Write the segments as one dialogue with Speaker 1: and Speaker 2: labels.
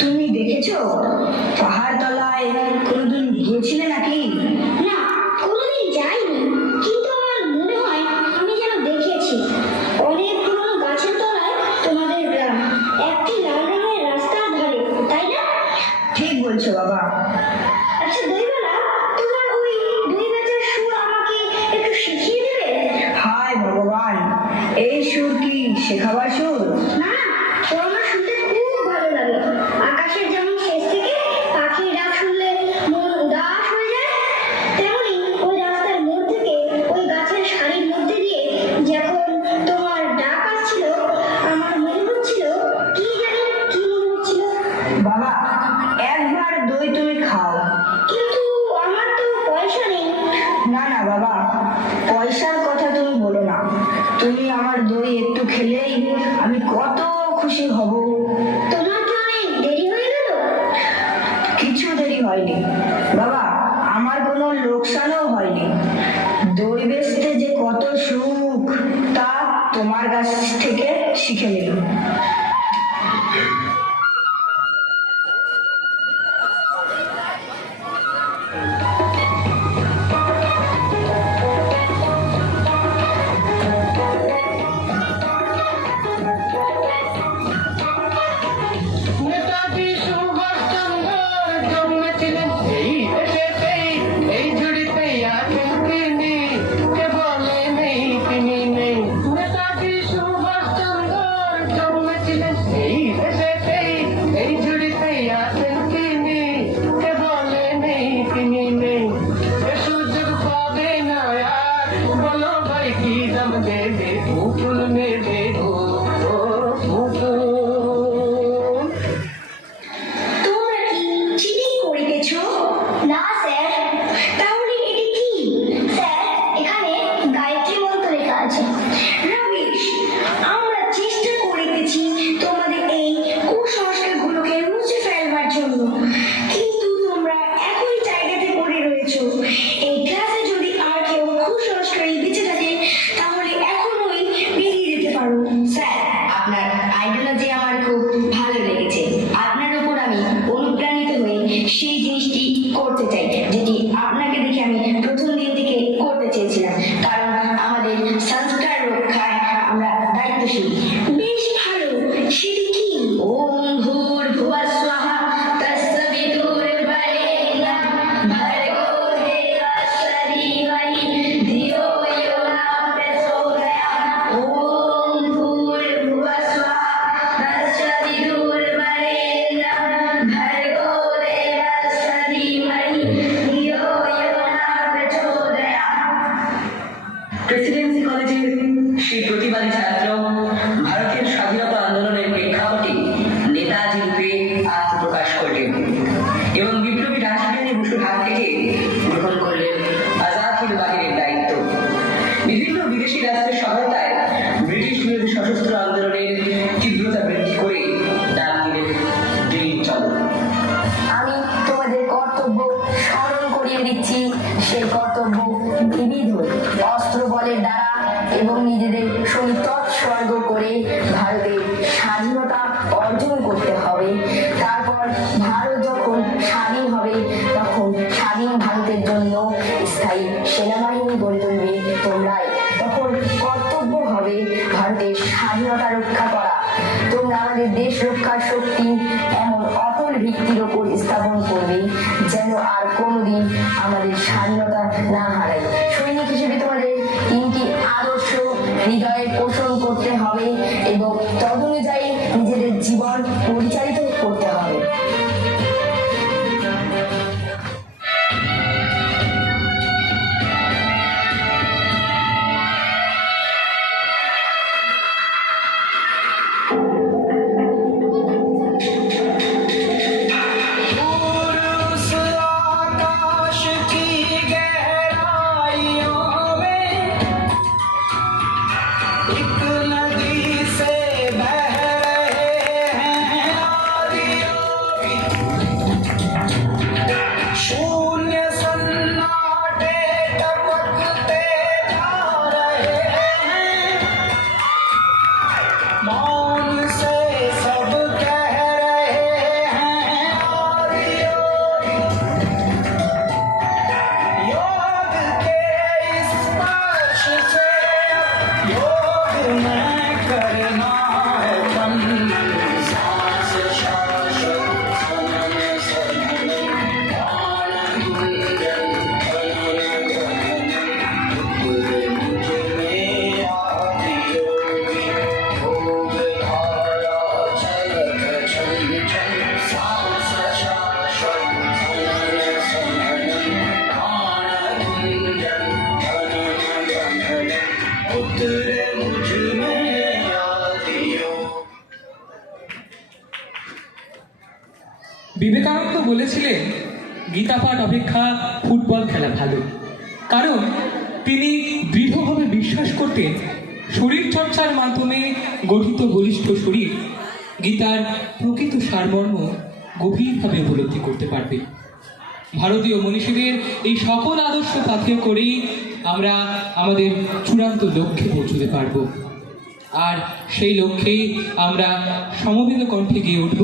Speaker 1: তুমি দেখেছ? পাহাড় তলায় কোনোদিন গিয়েছিলে নাকি?
Speaker 2: না কোনোদিন যাইনি। কিন্তু আমার মনে হয় আমি যেন দেখেছি অনেক পুরনো গাছের তলায় তোমাদের গ্রাম। একটি লাল রঙের রাস্তার ধারে তাই না?
Speaker 1: ঠিক বলছো বাবা।
Speaker 2: আচ্ছা দইবালা তোমার ওই দুই বেতের সুর আমাকে একটু শিখিয়ে দেবে?
Speaker 1: হায় ভগবান এই সুর কি শেখাবার সুর?
Speaker 2: না
Speaker 1: না না বাবা পয়সার কথা তুমি বলো না। তুমি আমার দই একটু খেলেই আমি কত খুশি হব।
Speaker 2: তোমার কি অনেক দেরি হয়ে গেল।
Speaker 1: কিছু দেরি হয়নি। বাবা আমার কোনো লোকসানও হয়নি। দই বেচতে যে কত সুখ তা তোমার কাছ থেকে শিখে নিলাম। ना भाई सीरम दे दे तू फुल में दे दो। করতে চাই। যেটি আপনাকে দেখে আমি
Speaker 3: কলেজের সেই প্রতিবাদী ছাত্র ভারতের স্বাধীনতা আন্দোলনের প্রেক্ষাপটে নেতাজি রূপে আত্মপ্রকাশ করলেন এবং বিপ্লবী রাজবিহারী বসুর হাত থেকে গ্রহণ করলেন আজাদ হিন্দ বাহিনীর দায়িত্ব। বিভিন্ন বিদেশি রাষ্ট্রের সহায়তায় ব্রিটিশ বিরোধী সশস্ত্র আন্দোলনের তীব্রতা বৃদ্ধি করে ডাক দিলেন দিল্লি চলো
Speaker 1: আমি কর্তব্য স্মরণ করিয়ে দিচ্ছি। সেই কর্তব্য বিবিধ অস্ত্র বলের দ্বারা যখন স্বাধীন হবে, তখন স্বাধীন ভারতের জন্য স্থায়ী সেনাবাহিনী গড়ে তুলবে তোমরাই। তখন কর্তব্য হবে ভারতের স্বাধীনতা রক্ষা করা। তোমরা আমাদের দেশ রক্ষার শক্তি এমন অটল ভিত্তির ওপর স্থাপন করবে যেন আর কোনোদিন আমাদের স্বাধীনতা না হারাই সৈনিক হিসেবে তোমাদের তিনটি আদর্শ হৃদয়ে পোষণ করতে হবে এবং তদনুযায়ী নিজেদের জীবন পরিচালিত
Speaker 4: বিবেকানন্দ বলেছিলেন গীতা পাঠ অপেক্ষা ফুটবল খেলা ভালো। কারণ তিনি দৃঢ়ভাবে বিশ্বাস করতেন শরীর চর্চার মাধ্যমে গঠিত বলিষ্ঠ শরীর গীতার প্রকৃত সারমর্ম গভীরভাবে উপলব্ধি করতে পারবে। ভারতীয় মনীষীদের এই সকল আদর্শ পাথেয় করেই আমরা আমাদের চূড়ান্ত লক্ষ্যে পৌঁছতে পারব। আর সেই লক্ষ্যেই আমরা সমবেত কণ্ঠে গিয়ে উঠব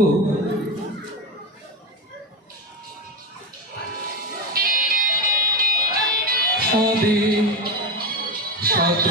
Speaker 4: সবে শত